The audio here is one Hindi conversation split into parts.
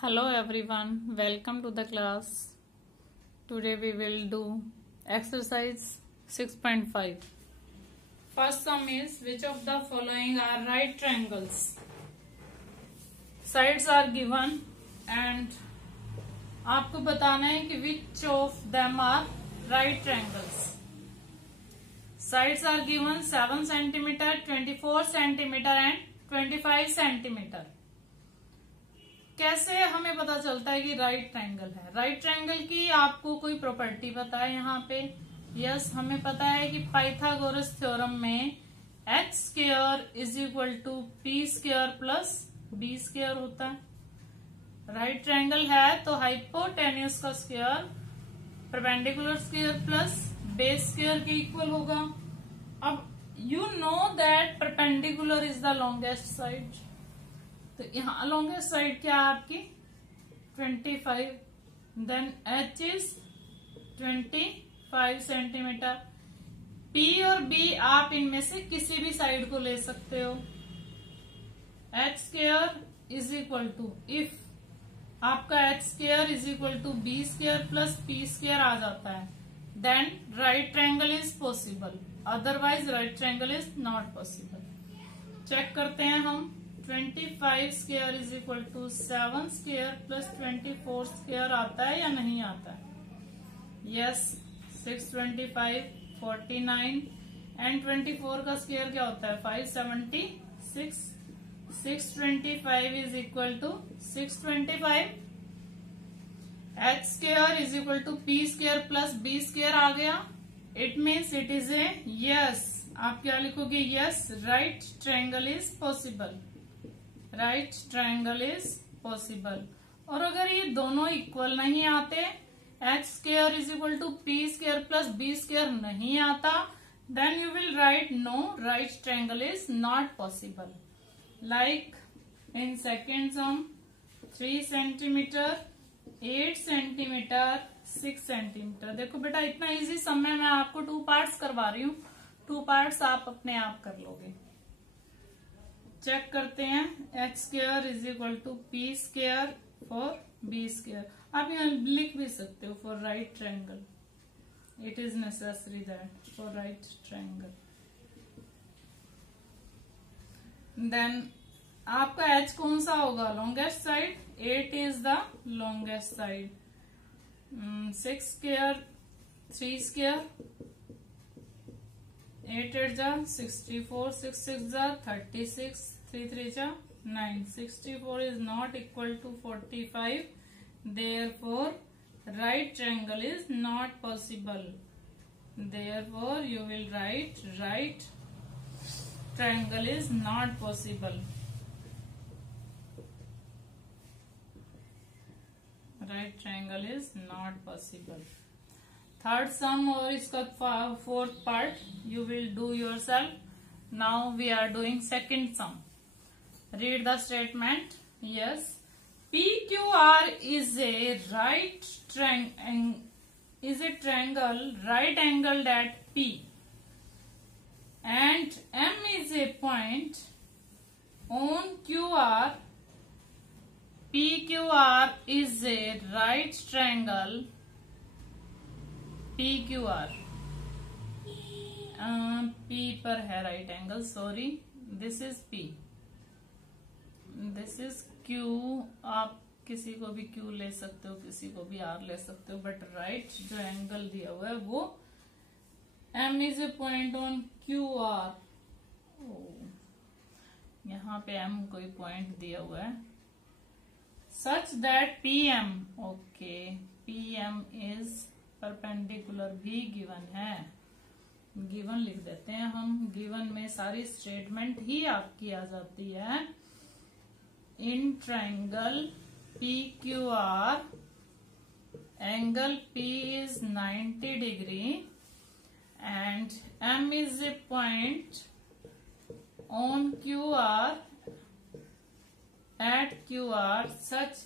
Hello everyone, welcome to the class. Today we will do exercise 6.5. First sum is which of the following are right triangles? Sides are given and आपको बताना है कि which of them are right triangles. Sides are given 7 centimeter, 24 centimeter and 25 centimeter. कैसे हमें पता चलता है कि राइट ट्रायंगल है? राइट ट्रायंगल की आपको कोई प्रॉपर्टी पता है यहाँ पे? यस, हमें पता है कि पाइथागोरस थ्योरम में h square is equal to p square plus b square होता है. राइट ट्रायंगल है तो हाइपोटेन्यूज का square perpendicular square plus base square के इक्वल होगा. अब you know that perpendicular is the longest side, तो यहाँ लॉन्गेस्ट साइड क्या है आपकी 25, then h is 25 centimetre. P और B आप इनमें से किसी भी साइड को ले सकते हो. h square is equal to, if आपका h square is equal to b square plus p square आ जाता है, then right triangle is possible, otherwise right triangle is not possible. Check करते हैं हम. 25 square is equal to 7 square plus 24 square आता है या नहीं आता है? यस, 625 49 एंड 24 का स्क्वायर क्या होता है 576. 625 is equal to 625. h square is equal to p square plus b square आ गया. It means it is a yes. आप क्या लिखोगे? Yes, right triangle is possible. Right triangle is possible. और अगर ये दोनों इक्वल नहीं आते, h square is equal to p square plus b square नहीं आता, then you will write no, right triangle is not possible. Like in second sum 3 centimetre, 8 centimetre, 6 centimetre. देखो बेटा, इतना इजी सम है, मैं आपको 2 पार्ट्स करवा रही हूँ. 2 पार्ट्स आप अपने आप कर लोगे. चेक करते हैं. h square is equal to p square for b square. आप यहाँ लिख भी सकते हो for right triangle. It is necessary that for right triangle. Then आपका h कौन सा होगा? Longest side. 8 is the longest side. 6 square, 3 square, 8 8 जा 64, 6 6 जा 36, 3 3 जा 9. 64 is not equal to 45. Therefore, right triangle is not possible. Therefore, you will write right triangle is not possible. Right triangle is not possible. Third सम और इसका 4th part you will do yourself. Now we are doing second sum. Read the statement. Yes, PQR is a triangle right angled at P, and M is a point on QR. PQR is a right triangle. PQR P पर है right angle, sorry, this is P, this is Q. आप किसी को भी Q ले सकते हो, किसी को भी R ले सकते हो, बट राइट जो एंगल दिया हुआ है वो M is a point on QR. यहाँ पे M कोई पॉइंट दिया हुआ है, such that PM, okay, PM is perpendicular भी गिवन है. गिवन लिख देते हैं हम. गिवन में सारी स्टेटमेंट ही आपकी आ जाती है. In triangle PQR angle P is 90 degree and M is a point on QR at QR such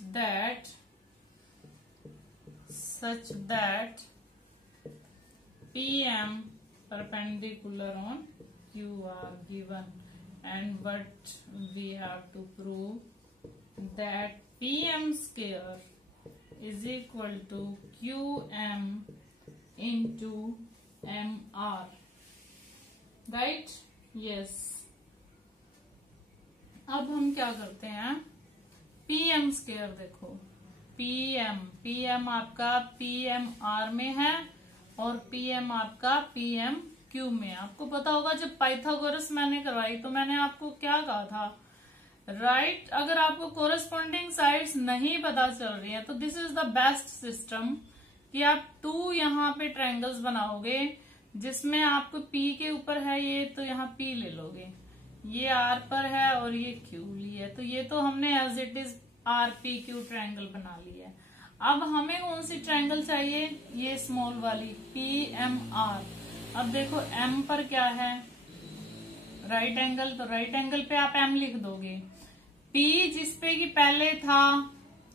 that PM perpendicular on QR given, and what we have to prove that PM square is equal to QM into MR, right? Yes. अब हम क्या करते हैं, PM स्क्वायर देखो, PM आपका PMR में है और PM आपका PMQ में। आपको पता होगा जब पाइथागोरस मैंने करवाई तो मैंने आपको क्या कहा था, राइट? अगर आपको कोरस्पॉन्डिंग साइड्स नहीं पता चल रही है तो this is the best system कि आप 2 यहाँ पे ट्रायंगल्स बनाओगे जिसमें आपको P के ऊपर है ये, तो यहाँ P ले लोगे, ये R पर है और ये Q लिया है, तो ये तो हमने as it is RPQ triangle बना लिया है। अब हमें कौन सी ट्रायंगल चाहिए, ये स्मॉल वाली PMR। अब देखो M पर क्या है, राइट एंगल, तो राइट एंगल पे आप M लिख दोगे। P जिसपे कि पहले था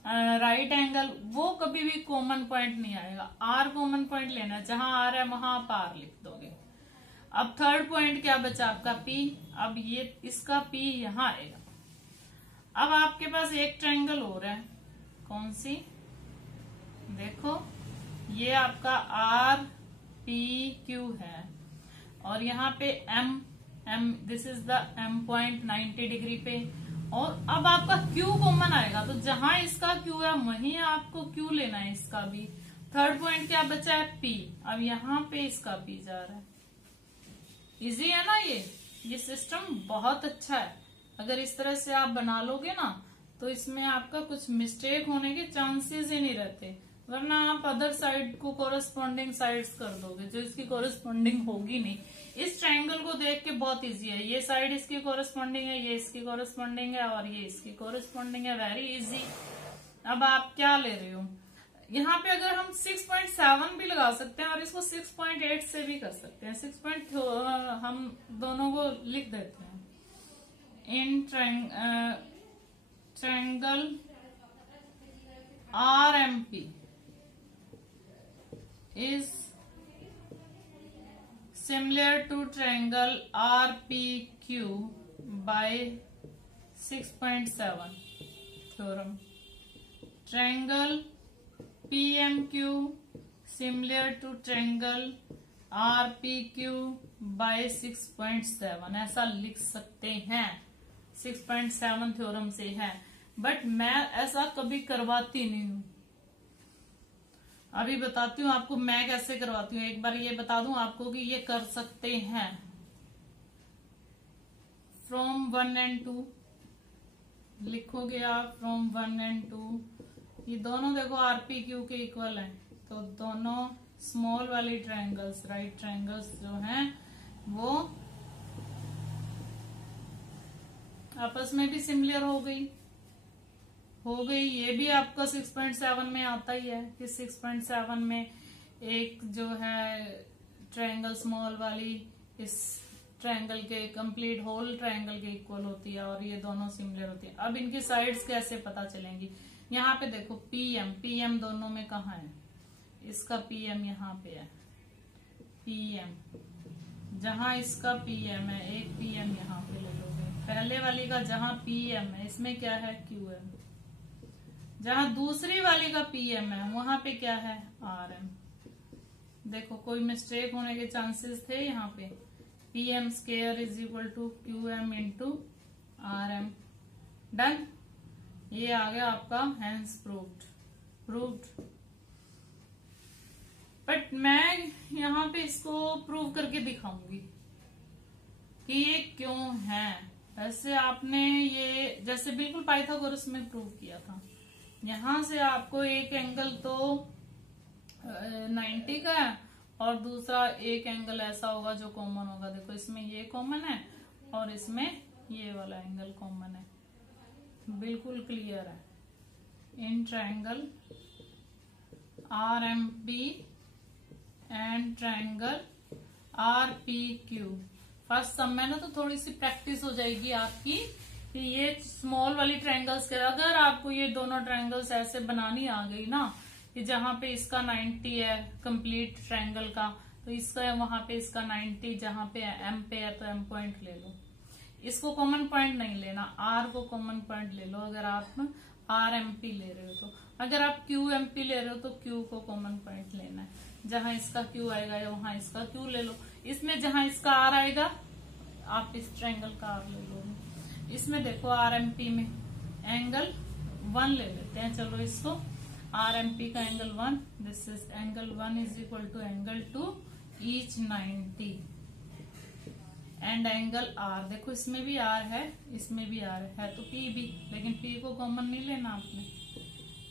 राइट एंगल, वो कभी भी कॉमन पॉइंट नहीं आएगा, R कॉमन पॉइंट लेना, जहां R है वहां आप R लिख दोगे। अब थर्ड पॉइंट क्या बचा आपका P, अब ये इसका P यहां आएगा। अब आपके पास एक ट्रायंगल और है, कौन सी, देखो ये आपका RPQ है और यहाँ पे M this is the M point 90 degree पे, और अब आपका Q कॉमन आएगा, तो जहां इसका Q है वहीं आपको Q लेना है, इसका भी। थर्ड पॉइंट क्या बचा है P, अब यहाँ पे इसका P जा रहा है। इजी है ना ये सिस्टम बहुत अच्छा है। अगर इस तरह से आप बना लोगे ना तो इसमें आपका कुछ मिस्टेक होने के चांसेस ही नहीं रहते, वरना आप अदर साइड को कोरस्पॉन्डिंग साइड्स कर दोगे जो इसकी कोरस्पॉन्डिंग होगी नहीं। इस ट्रायंगल को देख के बहुत इजी है, ये साइड इसकी कोरस्पॉन्डिंग है, ये इसकी कोरस्पॉन्डिंग है और ये इसकी कोरस्पॉन्डिंग है, वेरी इजी। अब आप क्या ले रहे हो, यहाँ पे अगर हम 6.7 भी लगा सकते हैं और इसको 6.8 से भी कर सकते हैं। 6. हम दोनों को लिख देते हैं। In triangle RMP is similar to triangle RPQ by 6.7 theorem. Triangle PMQ similar to triangle RPQ by 6.7, ऐसा लिख सकते हैं, 6.7 थ्योरम से है। बट मैं ऐसा कभी करवाती नहीं हूं, अभी बताती हूँ आपको मैं कैसे करवाती हूँ। एक बार ये बता दूं आपको कि ये कर सकते हैं। फ्रॉम 1 and 2 लिखोगे आप, फ्रॉम 1 and 2, ये दोनों देखो RPQ के इक्वल हैं, तो दोनों स्मॉल वाली ट्रायंगल्स, राइट ट्रायंगल्स जो हैं वो आपस में भी सिमिलर हो गई। ये भी आपका 6.7 में आता ही है कि 6.7 में एक जो है ट्रायंगल स्मॉल वाली इस ट्रायंगल के कंप्लीट होल ट्रायंगल के इक्वल होती है और ये दोनों सिमिलर होती है। अब इनकी साइड्स कैसे पता चलेंगी, यहाँ पे देखो PM दोनों में कहाँ है, इसका PM यहाँ पे है, PM जहां इसका PM है, एक PM यहाँ पे ले लोगे। पहले वाली का जहां PM है इसमें क्या है, QM। जहां दूसरी वाली का PM है वहां पे क्या है, RM। देखो कोई मिस्टेक होने के चांसेस थे, यहाँ पे PM square is equal to QM into RM। Done, ये आ गया आपका हैंस प्रूव्ड। बट मैं यहाँ पे इसको प्रूव करके दिखाऊंगी कि ये क्यों है। वैसे आपने ये जैसे बिल्कुल पाइथागोरस में प्रूव किया था, यहां से आपको एक एंगल तो 90 का है और दूसरा एक एंगल ऐसा होगा जो कॉमन होगा। देखो इसमें ये कॉमन है और इसमें ये वाला एंगल कॉमन है, बिल्कुल क्लियर है। In triangle RMP and triangle RPQ, first सब में ना तो थोड़ी सी प्रैक्टिस हो जाएगी आपकी कि ये स्मॉल वाली ट्रायंगल्स के, अगर आपको ये दोनों ट्रायंगल्स ऐसे बनानी आ गई ना कि जहां पे इसका 90 है कंप्लीट ट्रायंगल का, तो इसका वहां पे इसका 90, जहां पे M पे है तो M पॉइंट ले लो। इसको कॉमन पॉइंट नहीं लेना, R को कॉमन पॉइंट ले लो अगर आप RMP ले रहे हो तो। अगर आप QMP ले रहे हो तो Q को कॉमन पॉइंट लेना है, जहां इसका Q आएगा वहां इसका Q ले लो। इसमें जहां इसका R आएगा आप इस ट्रायंगल का R ले लो। इसमें देखो RMP में एंगल 1 ले लेते हैं, चलो इसको RMP का angle 1, this is angle 1 is equal to angle 2 each 90 and angle R, देखो इसमें भी R है इसमें भी R है तो P भी, लेकिन P को कॉमन नहीं लेना आपने।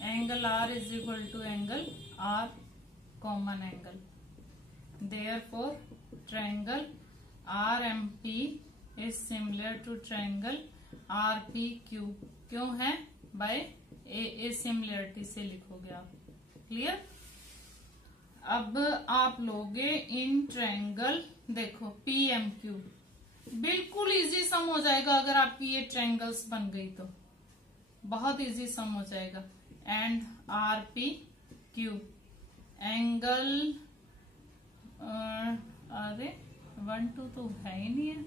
Angle R is equal to angle R common angle, therefore triangle RMP is similar to triangle RPQ। क्यों है? बाय ए सिमिलरिटी से लिखोगे आप। क्लियर? अब आप लोगे इन ट्रायंगल, देखो PMQ, बिल्कुल इजी सम हो जाएगा अगर आपकी ये ट्रायंगल्स बन गई तो बहुत इजी सम हो जाएगा। एंड RPQ एंगल अरे 1 2 तो है ही नहीं है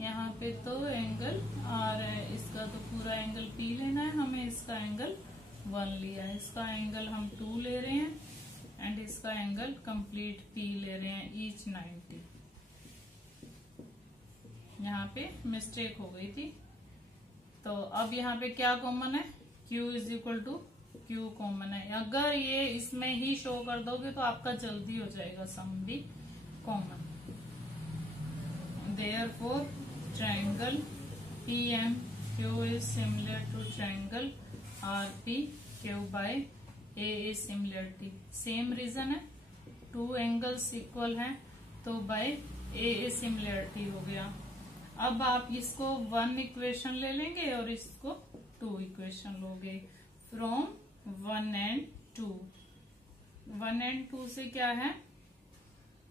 यहाँ पे, तो एंगल R है, इसका तो पूरा एंगल P लेना है हमें, इसका एंगल 1 लिया है, इसका एंगल हम 2 ले रहे हैं एंड इसका एंगल कंप्लीट P ले रहे हैं ईच 90। यहाँ पे मिस्टेक हो गई थी, तो अब यहाँ पे क्या कॉमन है? Q is equal to Q common है। अगर ये इसमें ही शो कर दोगे तो आपका जल्दी हो जाएगा सम भी common. Therefore triangle PMQ is similar to triangle RPQ by A similarity। Same reason है, 2 एंगल्स इक्वल हैं तो बाय A सिमिलरिटी हो गया। अब आप इसको 1 इक्वेशन ले लेंगे और इसको 2 इक्वेशन लोगे फ्रॉम 1 and 2। 1 and 2 से क्या है?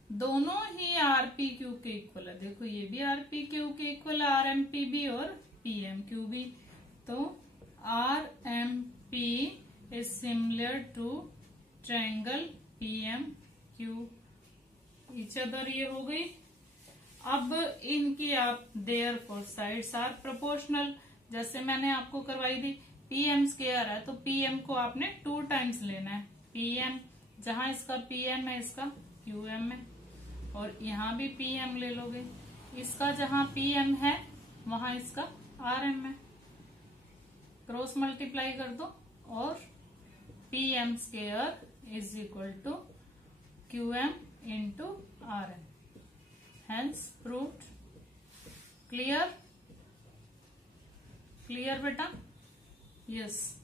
दोनों ही RPQ के इक्वल है, देखो ये भी RPQ के इक्वल है, RMP भी और PMQ भी। तो RMP is similar to triangle PMQ each other, ये हो गई। अब इनकी आप देयरफॉर साइड्स आर प्रोपोर्शनल, जैसे मैंने आपको करवाई थी PM स्क्वायर है तो PM को आपने 2 टाइम्स लेना है। PM जहां इसका PM है इसका QM है, और यहाँ भी PM ले लोगे, इसका जहां PM है वहां इसका RM है, क्रॉस मल्टीप्लाई कर दो और PM square is equal to QM into RM, hence proved. Clear? Clear बेटा? यस,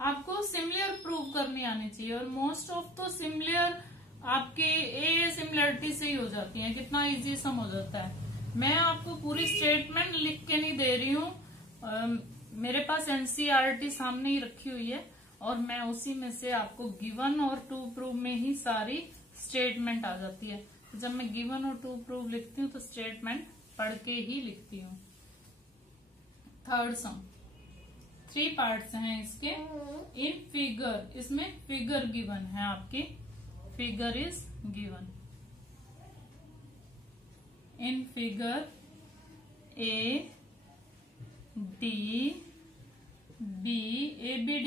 आपको सिमिलर प्रूव करनी आनी चाहिए, और मोस्ट ऑफ तो सिमिलर आपके ए सिमिलरिटी से ही हो जाती है। कितना इजी सम हो जाता है। मैं आपको पूरी स्टेटमेंट लिख के नहीं दे रही हूँ, मेरे पास NCERT सामने ही रखी हुई है और मैं उसी में से आपको गिवन और टू प्रूव में ही सारी स्टेटमेंट आ जाती है। तो जब मैं गिवन और टू प्रूव लिखती हूँ तो स्टेटमेंट पढ़ के ही लिखती हूँ। थर्ड सम, 3 पार्ट्स हैं इसके। इन फिगर, इसमें फिगर गिवन है आपकी, figure is given. In figure ADB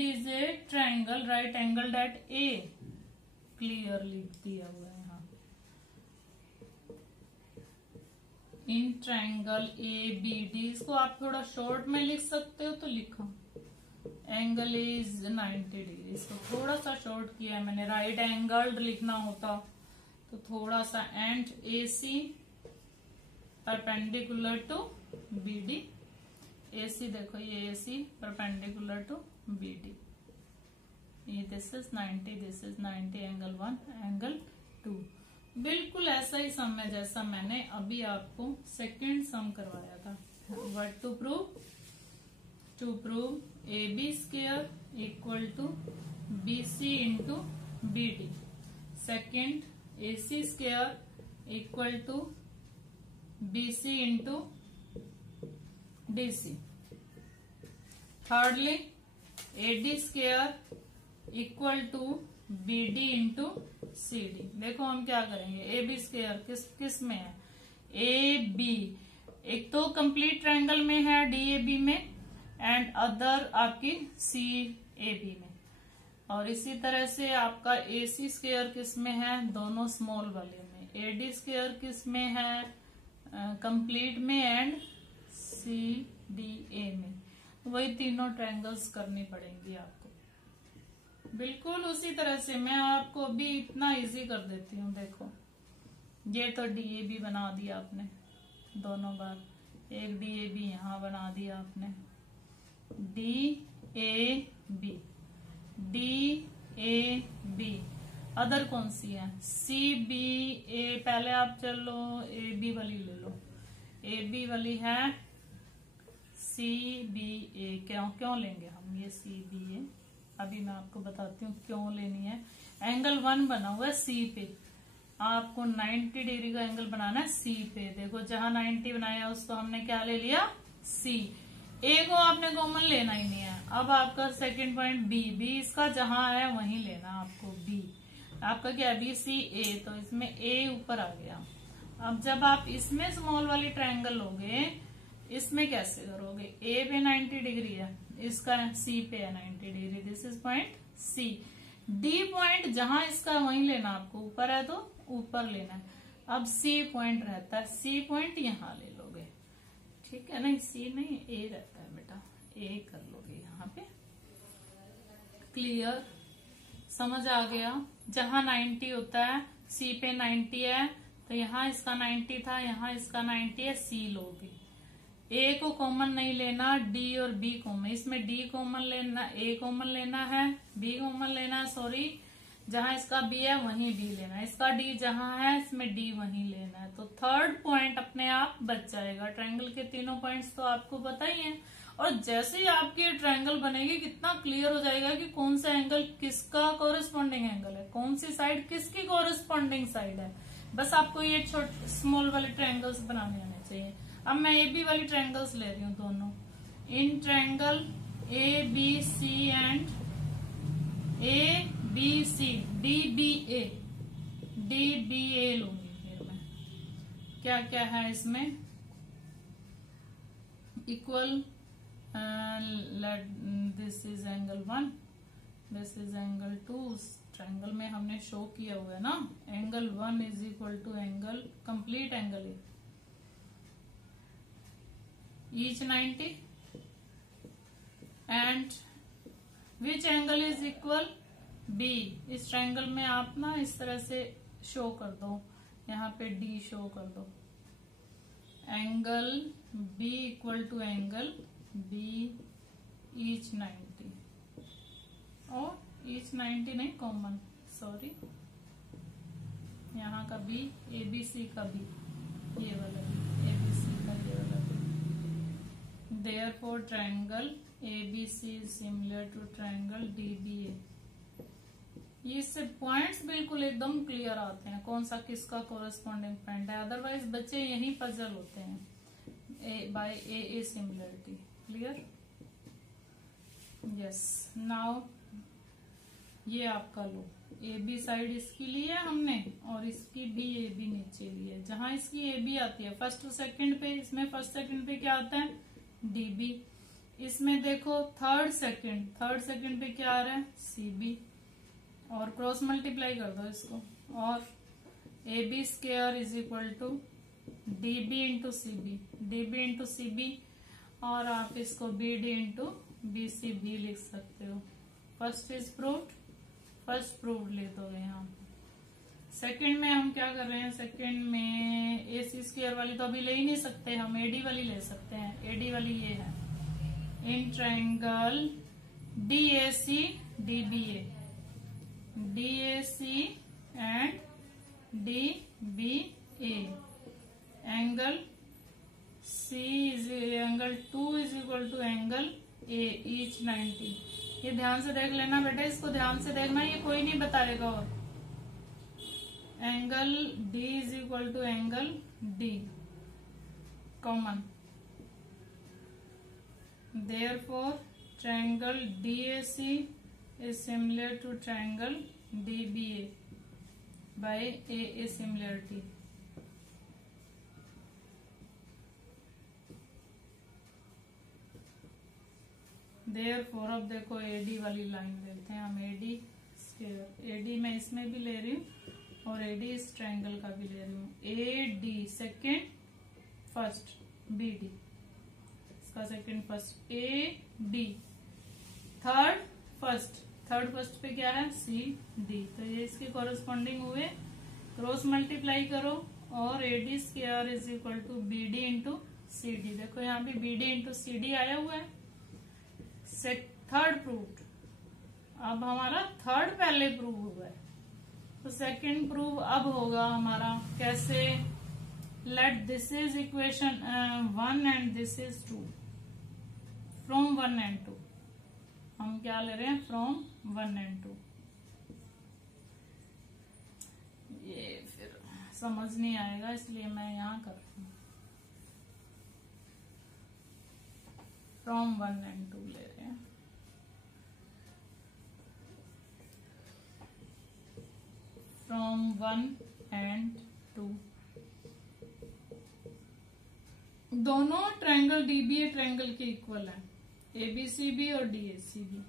is a triangle right angled at A, clearly दिया हुआ है यहाँ। इन ट्रायंगल ABD, इसको आप थोड़ा शॉर्ट में लिख सकते हो तो लिखो, एंगल इज 90 डिग्री, इसको थोड़ा सा शॉर्ट किया है मैंने, राइट एंगल्ड लिखना होता तो थोड़ा सा, and AC perpendicular to BD। AC देखो ये AC परपेंडिकुलर टू BD, ये this is 90, this is 90, angle 1 angle 2। बिल्कुल ऐसा ही सम है जैसा मैंने अभी आपको सेकंड सम करवाया था। What to prove? To prove AB square equal to BC into BD। Second, AC square equal to BC into DC। Thirdly, AD square equal to BD into CD। देखो हम क्या करेंगे, AB स्क्वायर किस में है? AB एक तो कंप्लीट ट्रायंगल में है DAB में, एंड अदर आपकी सी ए बी में। और इसी तरह से आपका ए सी स्क्वायर किस में है, दोनों स्मॉल वाले में। ए डी स्क्वायर किस में है, कंप्लीट में, एंड सी डी ए में। वही तीनों ट्रायंगल्स करनी पड़ेंगी आपको। बिल्कुल उसी तरह से मैं आपको अभी इतना इजी कर देती हूँ। देखो ये तो डी ए बी बना दिया आपने दोनों बार, एक डी ए बी यहाँ बना दिया आपने, D A B, D A B. Other कौन सी है, सी बी ए। पहले आप चलो ए बी वाली ले लो, ए बी वाली है सी बी ए। क्यों लेंगे हम ये सी बी ए, अभी मैं आपको बताती हूँ क्यों लेनी है। एंगल 1 बना हुआ है सी पे, आपको 90 डिग्री का एंगल बनाना है सी पे। देखो जहां 90 बनाया उसको हमने क्या ले लिया, सी। ए को आपने कॉमन लेना ही नहीं है। अब आपका सेकंड पॉइंट बी, बी इसका जहां है वहीं लेना आपको। बी आपका क्या, बी सी ए, तो इसमें ए ऊपर आ गया। अब जब आप इसमें स्मॉल वाली ट्रायंगल लोगे, इसमें कैसे करोगे, ए पे 90 डिग्री है, इसका सी पे है 90 degree, this is point C. D point जहां इसका वहीं लेना आपको, ऊपर है तो ऊपर लेना है। अब सी पॉइंट रहता है, सी पॉइंट यहां ले लोगे, ठीक है। नहीं सी नहीं, ए रहता है बेटा, ए कर लोगे यहाँ पे। क्लियर, समझ आ गया। जहां 90 होता है, सी पे 90 है, तो यहाँ इसका 90 था, यहाँ इसका 90 है, सी लोगे। ए को कॉमन नहीं लेना, डी और बी कॉमन, इसमें डी कॉमन लेना, ए कॉमन लेना है, बी कॉमन लेना है, सॉरी। जहां इसका बी है वहीं डी लेना है, इसका डी जहां है इसमें डी वहीं लेना है। तो थर्ड पॉइंट अपने आप बच जाएगा। ट्रायंगल के तीनों पॉइंट्स तो आपको पता ही है। और जैसे ही आपकी ट्रायंगल बनेगी, कितना क्लियर हो जाएगा कि कौन सा एंगल किसका कोरिस्पॉन्डिंग एंगल है, कौन सी साइड किसकी कोरिस्पॉन्डिंग साइड है। बस आपको ये छोटे स्मॉल वाले ट्रायंगल्स बनाने आने चाहिए। अब मैं ए बी वाली ट्रायंगल्स ले रही हूँ दोनों। In triangle A B C and A B C, D B A, D B A लूंगी फिर मैं। क्या क्या है इसमें, equal, this is angle 1, this is angle 2। Triangle में हमने शो किया हुआ है ना, angle 1 is equal to angle, complete angle है, each 90 and which angle is equal, B। इस ट्रायंगल में आप ना इस तरह से शो कर दो, यहाँ पे D शो कर दो, angle B equal to angle B each 90, और each 90 नहीं, कॉमन, सॉरी, यहाँ का B, ABC का B, ये वाला B, ABC का ये वाला B। Therefore triangle ABC is similar to triangle DBA। ये इससे पॉइंट्स बिल्कुल एकदम क्लियर आते हैं, कौन सा किसका कोरस्पॉन्डिंग पॉइंट है। अदरवाइज बच्चे यही पजल होते हैं by a similarity. Clear, yes. Now ये आपका लो, ए बी साइड इसकी ली है हमने, और इसकी भी ए बी नीचे ली है। जहां इसकी ए बी आती है फर्स्ट और सेकंड पे, इसमें फर्स्ट सेकंड पे क्या आता है, डी बी। इसमें देखो थर्ड सेकंड पे क्या आ रहा है, सी बी, और क्रॉस मल्टीप्लाई कर दो इसको, और A B square is equal to D B into C B, D B into C B, और आप इसको B D into B C भी लिख सकते हो। First is proved, first proved लिख दोगे यहाँ। सेकंड में हम क्या कर रहे हैं, सेकंड में ए सी स्क्वायर वाली तो अभी ले ही नहीं सकते हम, एडी वाली ले सकते हैं। एडी वाली ये है, in triangle D A C D B A, D A C and D B A, angle C is angle 2 is equal to angle A each 90। ये ध्यान से देख लेना बेटा, इसको ध्यान से देखना, ये कोई नहीं बताएगा। और angle D is equal to angle D common, therefore triangle DAC is similar to triangle DBA by AA similarity। Therefore अब देखो एडी वाली लाइन लेते हैं हम, एडी स्क्वायर, एडी मैं इसमें भी ले रही हूँ और एडी इस ट्रायंगल का भी ले रही हूँ। एडी सेकेंड फर्स्ट, बीडी इसका second first, A D third first, third first पे क्या है सी डी, तो ये इसके कॉरेस्पॉन्डिंग हुए। क्रॉस मल्टीप्लाई करो और AD square is equal to B D into C D. देखो यहाँ पे B D into C D आया हुआ है। थर्ड प्रूव्ड, अब हमारा थर्ड पहले प्रूव हुआ है तो सेकंड प्रूव अब होगा हमारा कैसे, let this is equation 1 and this is 2, from 1 and 2, हम क्या ले रहे हैं फ्रॉम 1 एंड 2। ये फिर समझ नहीं आएगा इसलिए मैं यहां करती हूँ, फ्रॉम 1 एंड 2 ले रहे हैं। फ्रॉम 1 एंड 2 दोनों ट्रायंगल डीबीए ट्रायंगल के इक्वल है, एबीसीबी और डीएसीबी,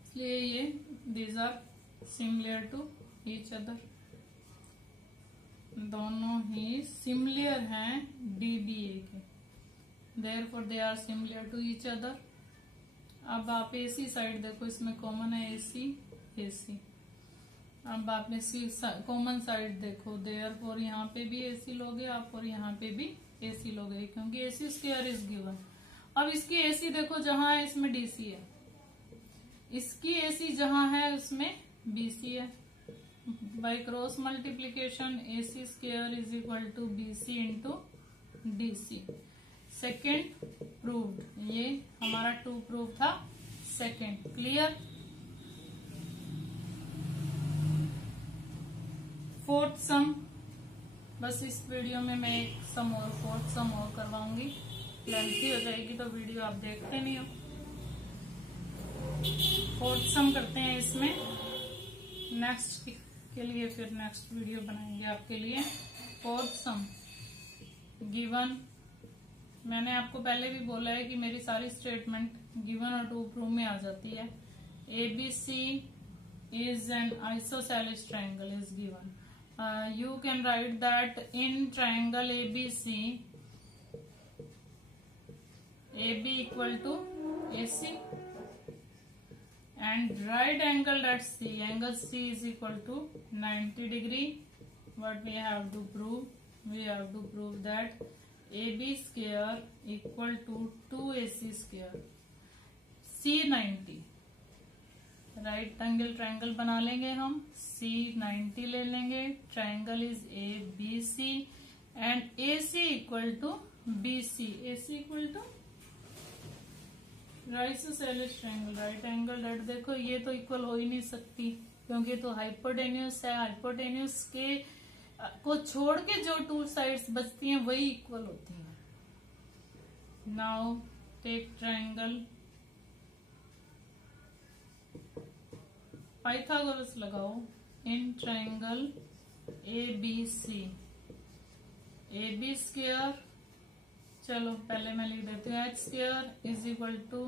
इसलिए ये these are similar to each other, दोनों ही सिमिलर हैं डीबीए के, therefore they are similar to each other. अब आप एसी साइड देखो, इसमें कॉमन है एसी एसी, अब आप एसी कॉमन साइड देखो, देयरफॉर यहाँ पे भी एसी लोगे आप और यहाँ पे भी एसी लोगे, क्योंकि एसी स्क्वायर इज गिवन। अब इसकी एसी देखो जहां है इसमें डीसी है, इसकी एसी जहां है उसमें बीसी है। By cross multiplication AC square is equal to BC into DC. Second proved, ये हमारा 2 प्रूव था सेकेंड, क्लियर। फोर्थ सम, बस इस वीडियो में मैं एक सम और फोर्थ सम और करवाऊंगी, लेंथी हो जाएगी तो वीडियो आप देखते नहीं हो। फोर्थ सम करते हैं इसमें, नेक्स्ट के लिए फिर नेक्स्ट वीडियो बनाएंगे आपके लिए। फोर्थ सम गिवन, मैंने आपको पहले भी बोला है कि मेरी सारी स्टेटमेंट गिवन और 2 प्रूव में आ जाती है। ABC is an isosceles triangle is given. You can write that in triangle ABC, AB equal to AC, and right angle at C, angle C is equal to 90 degree. What we have to prove? We have to prove that AB square equal to 2AC square, C 90, right angle triangle बना लेंगे हम, सी 90 ले लेंगे, triangle is A B C and A C equal to B C, A C equal to isosceles triangle, right angle डेट। देखो ये तो इक्वल हो ही नहीं सकती क्योंकि तो हाइपोटेन्यूस है, हाइपोटेन्यूस के को छोड़ के जो 2 साइड्स बचती हैं वही इक्वल होती हैं। नाउ टेक ट्रायंगल, पाइथागोरस लगाओ in triangle A B C, A B square, चलो पहले मैं लिख देती हूँ, H square is equal to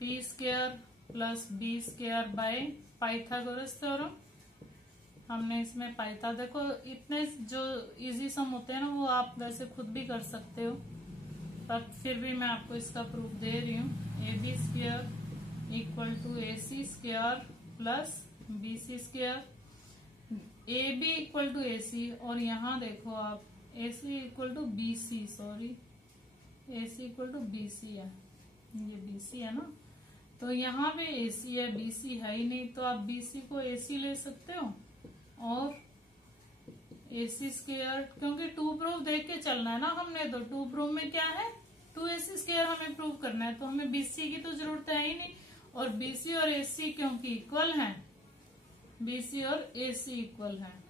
P square plus B square by Pythagoras theorem. हमने इसमें पाइथा, देखो इतने जो इजी सम होते हैं ना वो आप वैसे खुद भी कर सकते हो, पर फिर भी मैं आपको इसका प्रूफ दे रही हूँ। A B square equal to A C square plus B C square, A B equal to A C, और यहाँ देखो आप A C equal to B C, sorry A C equal to B C है, ये बी सी है ना, तो यहाँ पे ए सी है, बी सी है ही नहीं, तो आप बी सी को ए सी ले सकते हो और ए सी स्क्वायर, क्योंकि 2 प्रूफ देख के चलना है ना हमने, तो 2 प्रूफ में क्या है 2 ए सी स्क्वायर हमें प्रूव करना है, तो हमें बी सी की तो जरूरत है ही नहीं, और बीसी और एसी क्योंकि इक्वल हैं, बीसी और एसी इक्वल हैं,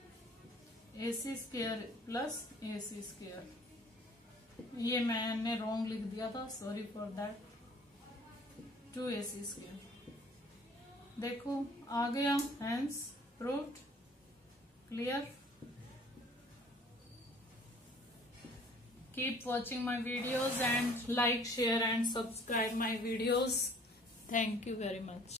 AC square plus AC square, ये मैंने रॉन्ग लिख दिया था, sorry for that, 2 AC square. देखो आ गया, hence proved, clear. Keep watching my videos and like, share and subscribe my videos. Thank you very much.